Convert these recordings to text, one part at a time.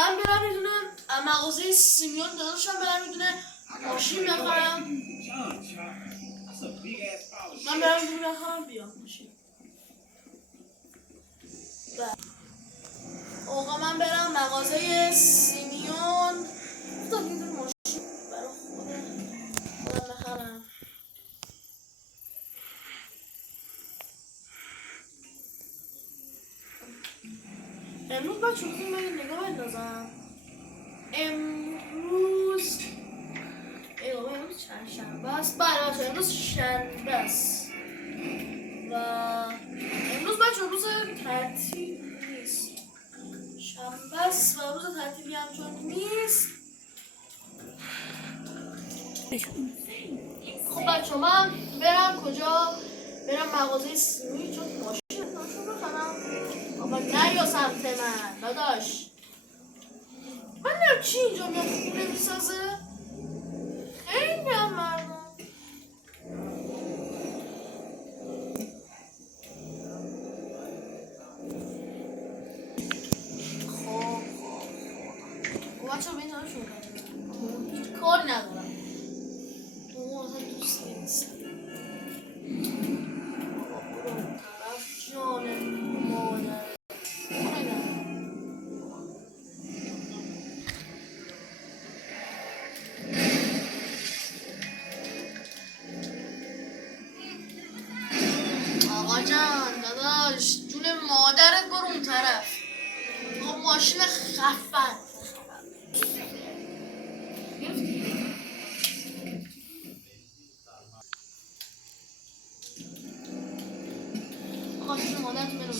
من برم یه دونه مغازه سیمیون داداشم برم یه دونه ماشین بخرم. من برم یه دونه بخرم بیام ماشین. آقا من برم مغازه سیمیون تا یه دونه ماشین برای خودم بخرم. امروز بچه بکنیم من نگاه بندازم. امروز چهارشنبه است. بله بچه امروز شنبه است و امروز بچه روز تعطیل نیست، شنبه است و روز تعطیلی هم چون نیست. خب بچه من برم کجا؟ برم مغازه سیمی چون ماشین بخرم. بابا نه یا سمت من داداش، من نمیم چی اینجا میاد خونه میسازه؟ خیلی هم مردم خب بچه به این دارم شروع هیچ کاری ندارم. اصلا دوست نیست طرف جان مادر. آقا جان داداش جون مادرت برو اون طرف. آقا ماشین خفن آقا جون مادرت برو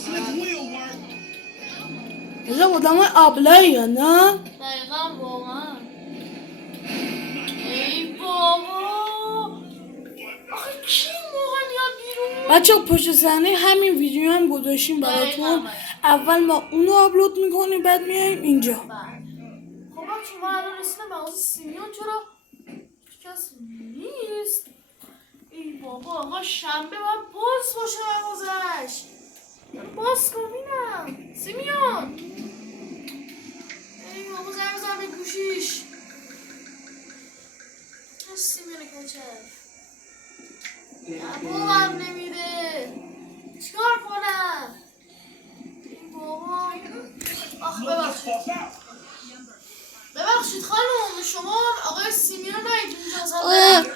اینجا بودم های آبلایی یا نه؟ دقیقا واقعا. ای بابا آخه کی موقع میاد بیرون؟ بچه پشت صحنه همین ویدیو هم گذاشتیم براتون. اول ما اونو آپلود میکنیم بعد میایم اینجا. خب بچه ما الان رسیدم مغازه سیمیون. چرا هیچ کس نیست؟ ای بابا آقا شنبه باید باز باشه مغازش. باز کن بینم سیمیون. ای بابا زنگ بزن به گوشیش. سیمیون کچر جوابم نمیده، چیکار کنم؟ ای بابا آخ ببخشید خانم شما آقای سیمیون نایید اینجا؟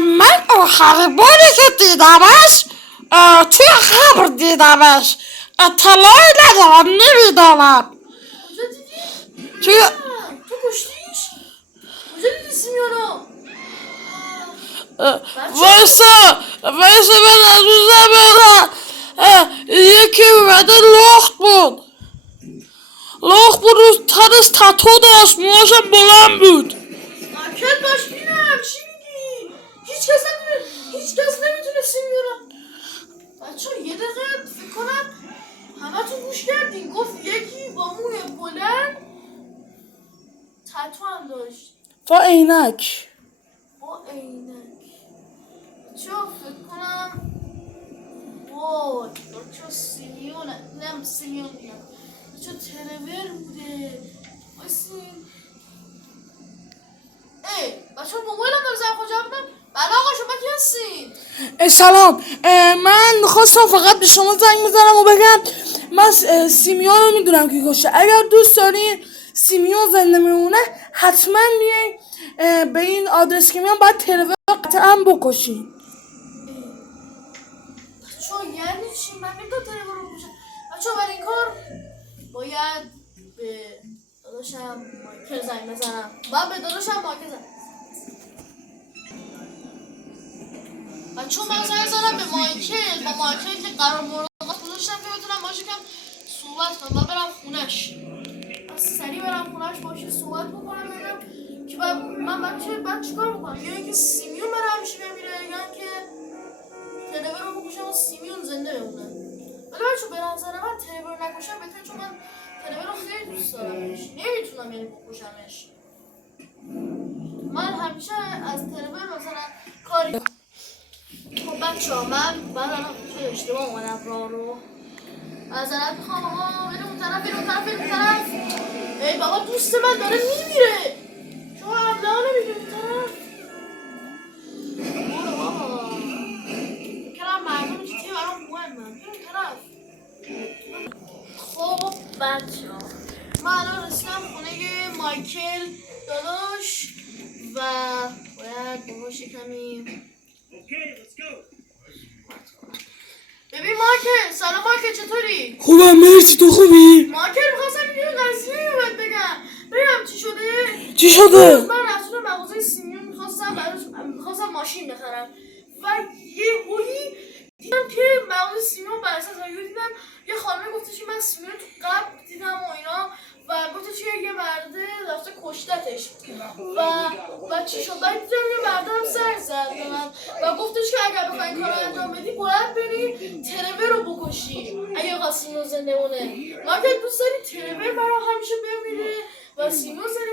من آخر باری که دیدمش توی خبر دیدمش، اطلاعی ندارم نمیدانم. کجا دیدی؟ توی تو کشتیش؟ کجا دیدی سیمیونو؟ وایسا من از اون زمینه یکی اومده لخت بود رو تنش تتو داشت، موهاشم بلند بود. مارکت باش بینم چی میگی؟ هیچ کس نمیتونه سیمیونو. بچه یه دقیقه فکر کنم همه تو گوش کردین گفت یکی با موی بلند تتو هم داشت با عینک. بچه فکر کنم وای بچه سیمیونه نم سیمیون میگم بچه ترور بوده. بایستین ای بچه موبایلم داره زن کجا بودم؟ بله آقا شما کی هستین؟ سلام، من میخواستم فقط به شما زنگ بزنم و بگم من سیمیون رو میدونم که کشته. اگر دوست دارین سیمیون زنده میمونه حتما بیاین به این آدرس که میام باید ترور قطعا بکشین. بچه یعنی چی؟ من نمیدونم ترور رو بکشم. بچه برای این کار باید به داداشم مایکل زنگ بزنم. بچه من زنگ زنم به مایکل، با مایکل که قرار ملاقات گذاشتم که بتونم باشه کم صحبت کنم. باید برم خونش، بس سریع برم خونش باشه صحبت بکنم ببینم که من چیکار بکنم. یا اینکه سیمیون برای همیشه بمیره یا اینکه ترور رو بکشم و سیمیون زنده بمونه. ولی بچه به نظر من ترور نکشم بهتره، چون من ترور رو خیلی دوست دارمش، نمیتونم یعنی بکشمش. من همیشه از ترور مثلا کاری. خب بچه ها من بعد الان اشتباه اومدم راه رو معذرت میخوام. آقا بریم اون طرف ای بابا دوست دوست من داره میمیره. شما ابلهانه میگه طرف برو بابا بکنم مردم جیتی برام مهمم برو طرف. خب بچه ها من الان رسیدم خونه مایکل داداش و باید باهاش کمی ببین مایکل. سلام مایکل چطوری؟ خوبم مرسی تو خوبی؟ مایکل میخواستم یه قضیه رو بهت بگم. ببینم چی شده؟ چی شده؟ من رفتم مغازه سیمیون میخواستم ماشین بخرم و یه هویی دیدم که مغازه سیمیون بر اساس ریویو دیدم یه خانمه گفته که من سیمیون تو قبل دیدم و اینا و گفته که یه مرده رفته کشتتش و چی شد؟ بعد دیدم یه مرده هم سر زد به من و گفتش که اگر بخوای این کار رو انجام بدی باید بری ترور رو بکشی اگه بخوای سیمیون زنده مونه. من که دوست داری ترور برای همیشه بمیره و سیمیون زنده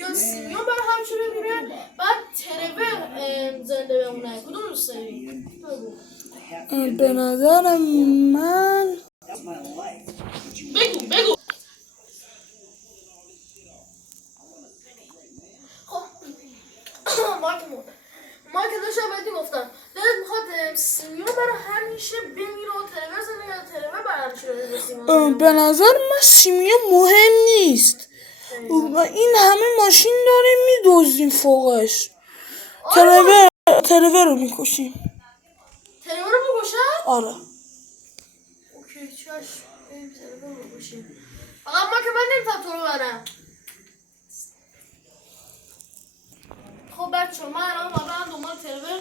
یا سیمیون برای همیشه بمیره بعد ترور زنده بمونه. کدوم دوست داری؟ به نظرم من بگو خب مایک داشتم بهت میگفتم دلت میخواد سیمیون برای همیشه بمیره و ترور زنده یا ترور برای همیشه بمیره سیمیون؟ به نظر من سیمیون مهم نیست و این همه ماشین داریم میدوزیم فوقش. ترور رو میکشیم. ترور رو بکشم؟ آره اوکی چشم بریم ترور رو بکشیم. فقط ما که من نمیتونم تو رو برم. خب بچه من الان واقعا دنبال ترور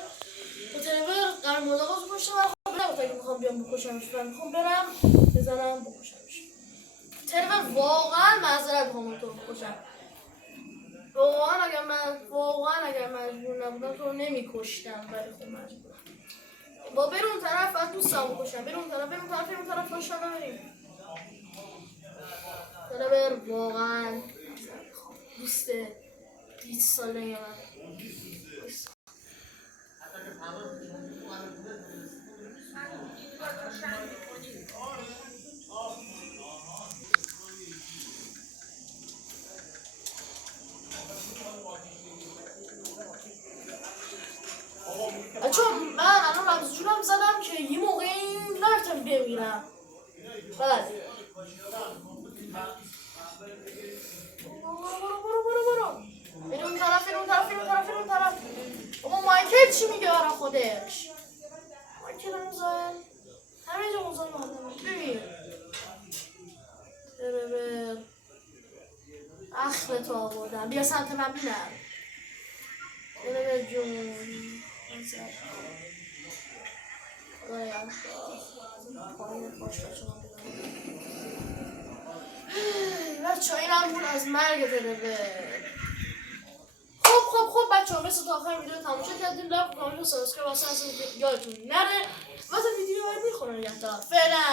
قرار ملاقات رو کشتم و خب نگفتم که میخوام بیام بکشمش میخوام برم بزنم بکشمش. ترور واقعا معذرت میخوام تو رو بکشم. واقعا اگر مجبور نبودم تو رو نمیکشتم ولی خب مجبورم. با بریم اون طرف بعد دوستم بکشم. بریم اون طرف ماشاءالله بریم. ترور واقعا دوست 20 ساله من. چون من الان رمز جونم زدم که یه موقعی نرفتم بمیرم. بله برو بریم اون طرف. اما مایکل چی میگه برای خودش؟ مایکل موزایم همه جا موزایم ببین ترور اخرتو آوردم بیا سمت من بینم. ترور جون بچه ها این هم بود از مرگ ترور. خب بچه ها مثل تا آخر ویدیو تماشا کردیم. لایک و کامنت و سابسکرایب واسه یادتون نره. واسه ویدیو بعدی خدا نگهدار. فعلا